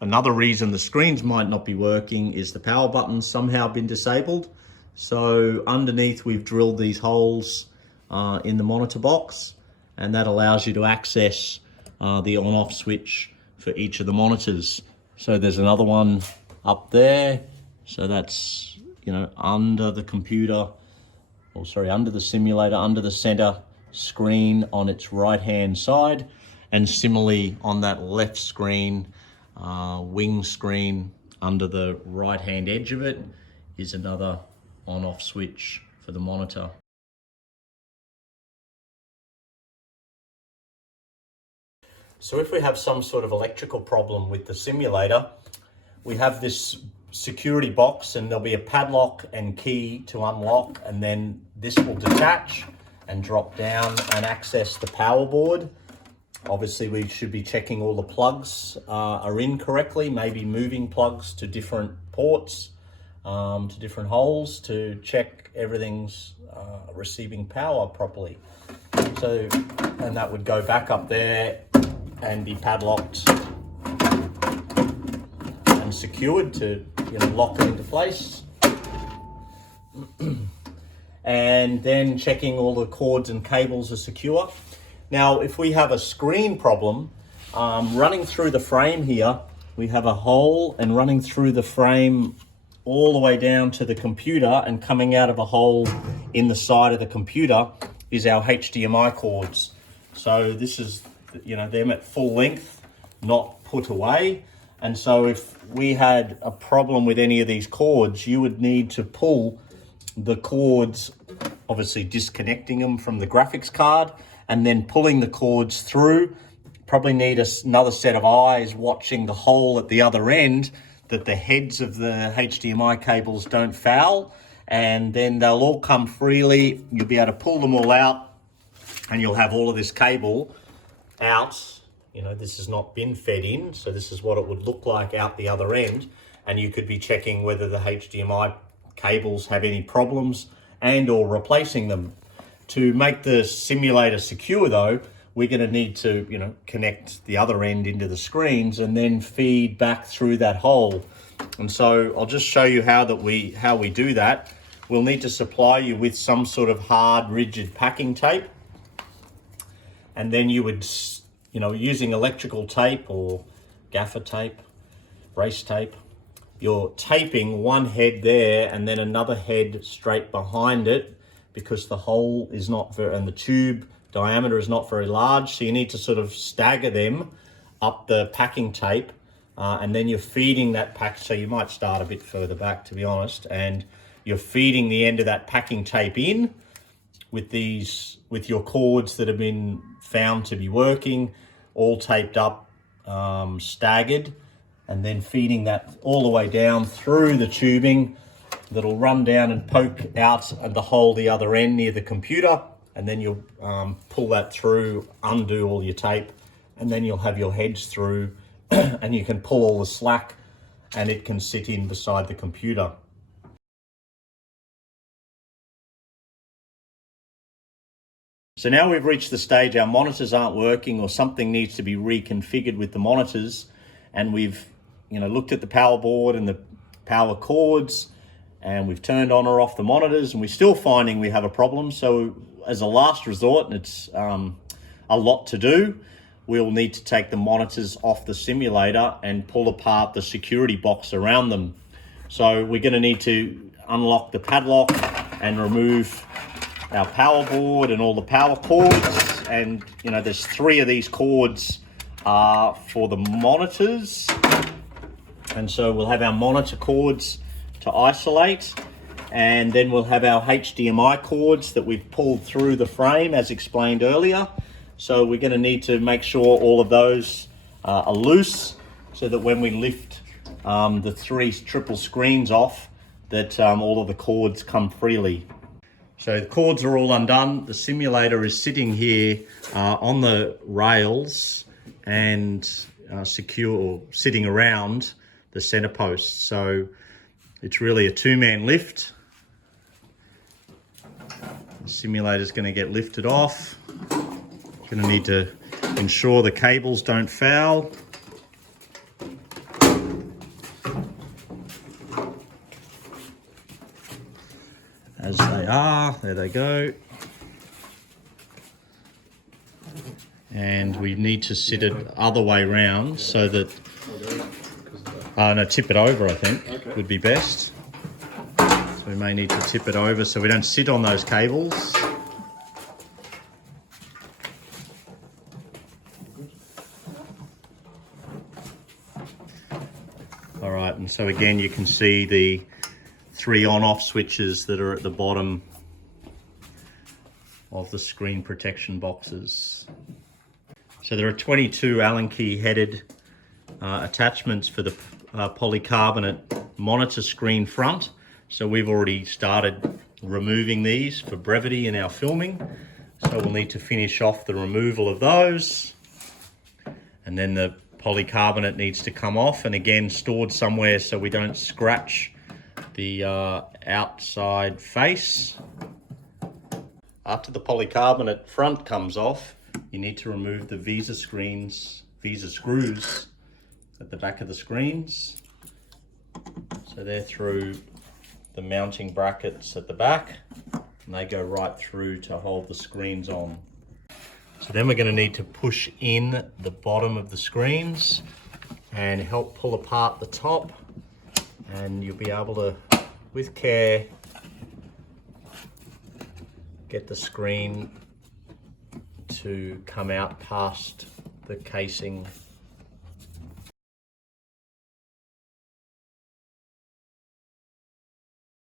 Another reason the screens might not be working is the power button's somehow been disabled. So underneath we've drilled these holes in the monitor box, and that allows you to access the on-off switch for each of the monitors. So there's another one up there. So that's, under the computer, or sorry, under the simulator, under the center screen on its right-hand side. And similarly on that left screen, wing screen, under the right-hand edge of it is another on-off switch for the monitor. So if we have some sort of electrical problem with the simulator, we have this security box, and there'll be a padlock and key to unlock, and then this will detach and drop down and access the power board. Obviously we should be checking all the plugs are in correctly, maybe moving plugs to different ports, to different holes to check everything's receiving power properly. So, and that would go back up there and be padlocked and secured to lock it into place. And then checking all the cords and cables are secure. Now, if we have a screen problem, running through the frame here, we have a hole, and running through the frame all the way down to the computer and coming out of a hole in the side of the computer is our HDMI cords. So this is, them at full length, not put away. And so if we had a problem with any of these cords, you would need to pull the cords, obviously disconnecting them from the graphics card, and then pulling the cords through. Probably need another set of eyes watching the hole at the other end, that the heads of the HDMI cables don't foul, and then they'll all come freely. You'll be able to pull them all out, and you'll have all of this cable out. This has not been fed in, so this is what it would look like out the other end, and you could be checking whether the HDMI cables have any problems and or replacing them. To make the simulator secure though, we're going to need to, connect the other end into the screens and then feed back through that hole. And so I'll just show you how we do that. We'll need to supply you with some sort of hard, rigid packing tape. And then you would, using electrical tape or gaffer tape, race tape, you're taping one head there and then another head straight behind it, because the hole is not very, and the tube diameter is not very large. So you need to sort of stagger them up the packing tape, and then you're feeding that pack. So you might start a bit further back, to be honest, and you're feeding the end of that packing tape in with your cords that have been found to be working, all taped up, staggered, and then feeding that all the way down through the tubing that'll run down and poke out at the hole the other end near the computer, and then you'll pull that through, undo all your tape, and then you'll have your heads through and you can pull all the slack and it can sit in beside the computer. So now we've reached the stage our monitors aren't working, or something needs to be reconfigured with the monitors, and we've looked at the power board and the power cords, and we've turned on or off the monitors, and we're still finding we have a problem. So as a last resort, and it's a lot to do, we'll need to take the monitors off the simulator and pull apart the security box around them. So we're going to need to unlock the padlock and remove our power board and all the power cords. And there's 3 of these cords for the monitors, and so we'll have our monitor cords to isolate, and then we'll have our HDMI cords that we've pulled through the frame as explained earlier. So we're going to need to make sure all of those are loose, so that when we lift the 3 triple screens off, that all of the cords come freely. So the cords are all undone. The simulator is sitting here on the rails and secure, or sitting around the center post. So it's really a 2-man lift. The simulator's going to get lifted off. Going to need to ensure the cables don't foul. as they are. There they go. And we need to sit it other way round so that, no, tip it over, I think, would be best. So we may need to tip it over so we don't sit on those cables. All right, and so again, you can see the 3 on-off switches that are at the bottom of the screen protection boxes. So there are 22 Allen key headed attachments for the polycarbonate monitor screen front. So we've already started removing these for brevity in our filming. So we'll need to finish off the removal of those. And then the polycarbonate needs to come off and again stored somewhere so we don't scratch the outside face. After the polycarbonate front comes off, you need to remove the VISA screws at the back of the screens. So they're through the mounting brackets at the back and they go right through to hold the screens on. So then we're going to need to push in the bottom of the screens and help pull apart the top, and you'll be able to, with care, get the screen to come out past the casing